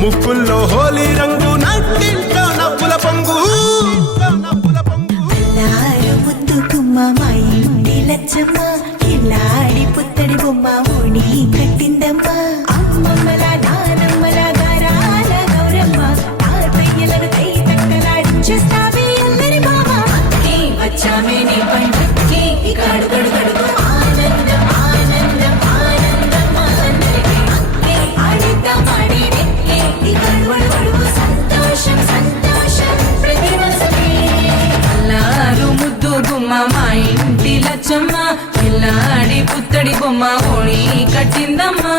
ముక్కుల్లో హోలీ రంగు నట్టింట్లో నవ్వుల పొంగు ముద్దు గుమ్మ మా ఇంటి లచ్చమ్మ కిల్లాడి పుత్తడి బొమ్మ ఓణి కట్టిందమ్మా అమ్మమ్మల నానమ్మల గారాల గౌరమ్మ తాతయ్యలను కై తక్కలాడించేస్తావే అల్లరి మామ వచ్చామే నీ పంటకి గడు గడు గడుగు ఆనందం ఆనందం ఆనందం అందరికీ అక్కే ఆడిద్దాం ఆడినే సంతోషం సంతోషం ప్రతి మనసుకి అల్లారు ముద్దు గుమ్మ మా ఇంటి లచ్చమ్మ పిల్లాడి పుత్తడి బొమ్మ ఓణి కట్టిందమ్మా